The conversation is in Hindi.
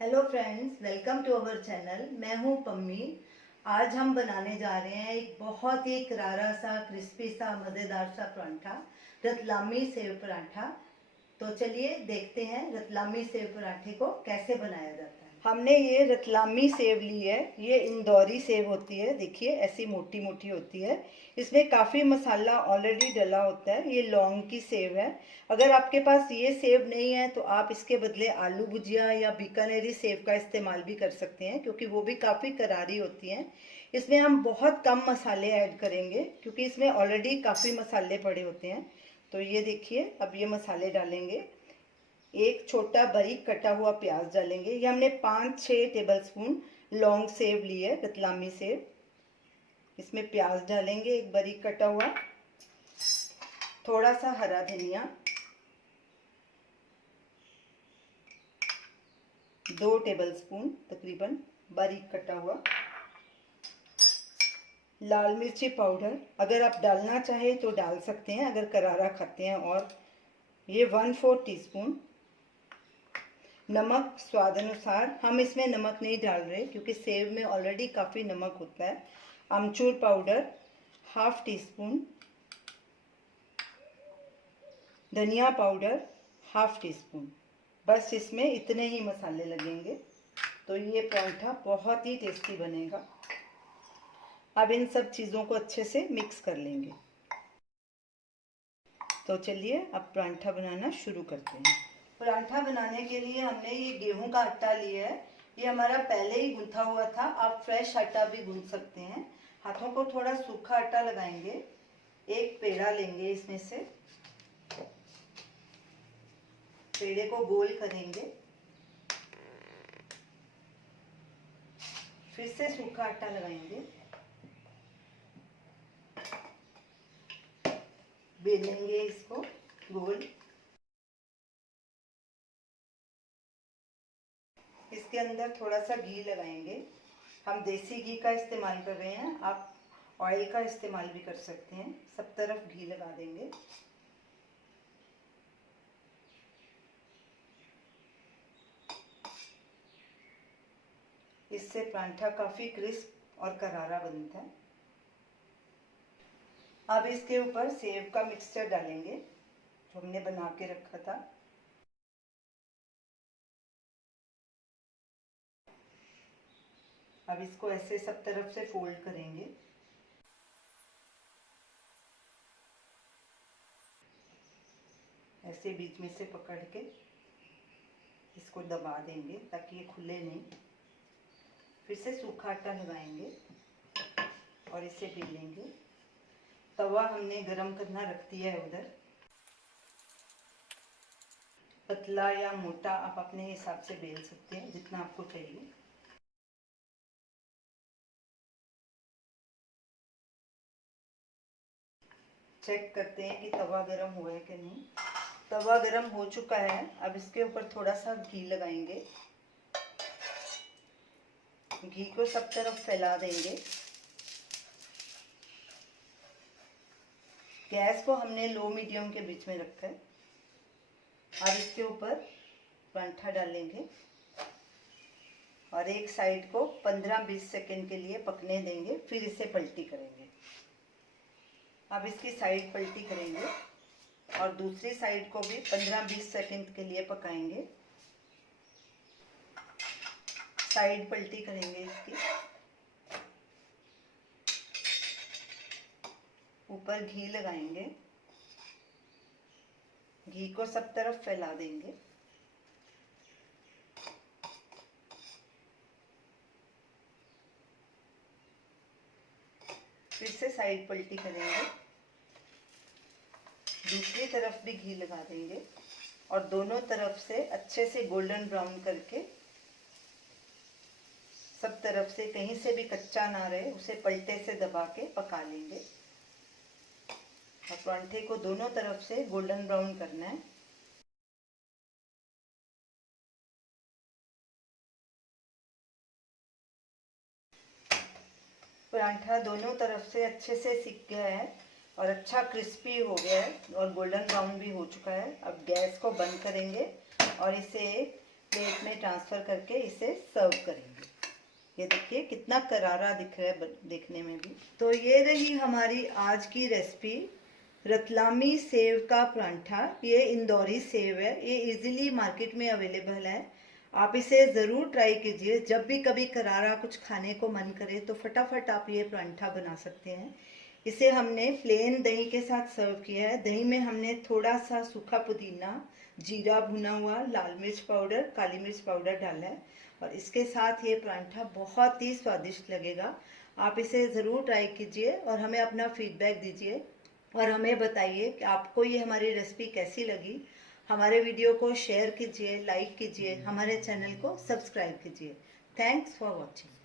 Hello friends, welcome to our channel. मैं हूं पम्मी। आज हम बनाने जा रहे हैं एक बहुत ही करारा सा, क्रिस्पी सा, मज़ेदार सा परांठा, रतलामी सेव परांठा। तो चलिए देखते हैं रतलामी सेव पराठे को कैसे बनाया जाता है। हमने ये रतलामी सेव ली है। ये इंदौरी सेव होती है, देखिए ऐसी मोटी मोटी होती है। इसमें काफ़ी मसाला ऑलरेडी डला होता है। ये लौंग की सेव है। अगर आपके पास ये सेव नहीं है तो आप इसके बदले आलू भुजिया या बीकानेरी सेव का इस्तेमाल भी कर सकते हैं, क्योंकि वो भी काफ़ी करारी होती हैं। इसमें हम बहुत कम मसाले ऐड करेंगे क्योंकि इसमें ऑलरेडी काफ़ी मसाले पड़े होते हैं। तो ये देखिए, अब ये मसाले डालेंगे। एक छोटा बारीक कटा हुआ प्याज डालेंगे। ये हमने 5-6 टेबलस्पून लौंग सेव ली है, रतलामी सेव। इसमें प्याज डालेंगे एक बारीक कटा हुआ, थोड़ा सा हरा धनिया, 2 टेबलस्पून तकरीबन बारीक कटा हुआ लाल मिर्ची पाउडर। अगर आप डालना चाहें तो डाल सकते हैं अगर करारा खाते हैं। और ये 1/4 टीस्पून नमक, स्वाद अनुसार। हम इसमें नमक नहीं डाल रहे क्योंकि सेव में ऑलरेडी काफ़ी नमक होता है। अमचूर पाउडर 1/2 टीस्पून, धनिया पाउडर 1/2 टीस्पून। बस इसमें इतने ही मसाले लगेंगे तो ये परांठा बहुत ही टेस्टी बनेगा। अब इन सब चीज़ों को अच्छे से मिक्स कर लेंगे। तो चलिए अब परांठा बनाना शुरू करते हैं। परांठा बनाने के लिए हमने ये गेहूं का आटा लिया है। ये हमारा पहले ही गूंथा हुआ था। आप फ्रेश आटा भी गूंथ सकते हैं। हाथों को थोड़ा सूखा आटा लगाएंगे। एक पेड़ा लेंगे, इसमें से पेड़े को गोल करेंगे, फिर से सूखा आटा लगाएंगे, बेलेंगे इसको गोल। इसके अंदर थोड़ा सा घी लगाएंगे। हम देसी घी का इस्तेमाल कर रहे हैं, आप ऑयल का इस्तेमाल भी कर सकते हैं। सब तरफ घी लगा देंगे। इससे परांठा काफ़ी क्रिस्प और करारा बनता है। अब इसके ऊपर सेव का मिक्सचर डालेंगे जो हमने बना के रखा था। अब इसको ऐसे सब तरफ से फोल्ड करेंगे। ऐसे बीच में से पकड़ के इसको दबा देंगे ताकि ये खुले नहीं। फिर से सूखा आटा लगाएंगे और इसे बेलेंगे। तवा हमने गरम करना रख दिया है उधर। पतला या मोटा आप अपने हिसाब से बेल सकते हैं, जितना आपको चाहिए। चेक करते हैं कि तवा गरम हुआ है कि नहीं। तवा गरम हो चुका है। अब इसके ऊपर थोड़ा सा घी लगाएंगे। घी को सब तरफ फैला देंगे। गैस को हमने लो मीडियम के बीच में रखा है। अब इसके ऊपर परांठा डालेंगे और एक साइड को 15-20 सेकंड के लिए पकने देंगे, फिर इसे पलटी करेंगे। अब इसकी साइड पलटी करेंगे और दूसरी साइड को भी 15-20 सेकंड के लिए पकाएंगे। साइड पलटी करेंगे इसकी। ऊपर घी लगाएंगे। घी को सब तरफ फैला देंगे। फिर से साइड पलटी करेंगे। दूसरी तरफ भी घी लगा देंगे और दोनों तरफ से अच्छे से गोल्डन ब्राउन करके, सब तरफ से कहीं से भी कच्चा ना रहे, उसे पलटे से दबा के पका लेंगे। और परांठे को दोनों तरफ से गोल्डन ब्राउन करना है। परांठा दोनों तरफ से अच्छे से सिक गया है और अच्छा क्रिस्पी हो गया है और गोल्डन ब्राउन भी हो चुका है। अब गैस को बंद करेंगे और इसे प्लेट में ट्रांसफ़र करके इसे सर्व करेंगे। ये देखिए कितना करारा दिख रहा है देखने में भी। तो ये रही हमारी आज की रेसिपी, रतलामी सेव का परांठा। ये इंदौरी सेव है, ये इजीली मार्केट में अवेलेबल है। आप इसे ज़रूर ट्राई कीजिए। जब भी कभी करारा कुछ खाने को मन करे तो फटाफट आप ये परांठा बना सकते हैं। इसे हमने प्लेन दही के साथ सर्व किया है। दही में हमने थोड़ा सा सूखा पुदीना, जीरा भुना हुआ, लाल मिर्च पाउडर, काली मिर्च पाउडर डाला है और इसके साथ ये परांठा बहुत ही स्वादिष्ट लगेगा। आप इसे ज़रूर ट्राई कीजिए और हमें अपना फीडबैक दीजिए और हमें बताइए कि आपको ये हमारी रेसिपी कैसी लगी। हमारे वीडियो को शेयर कीजिए, लाइक कीजिए, हमारे चैनल को सब्सक्राइब कीजिए। Thanks for watching.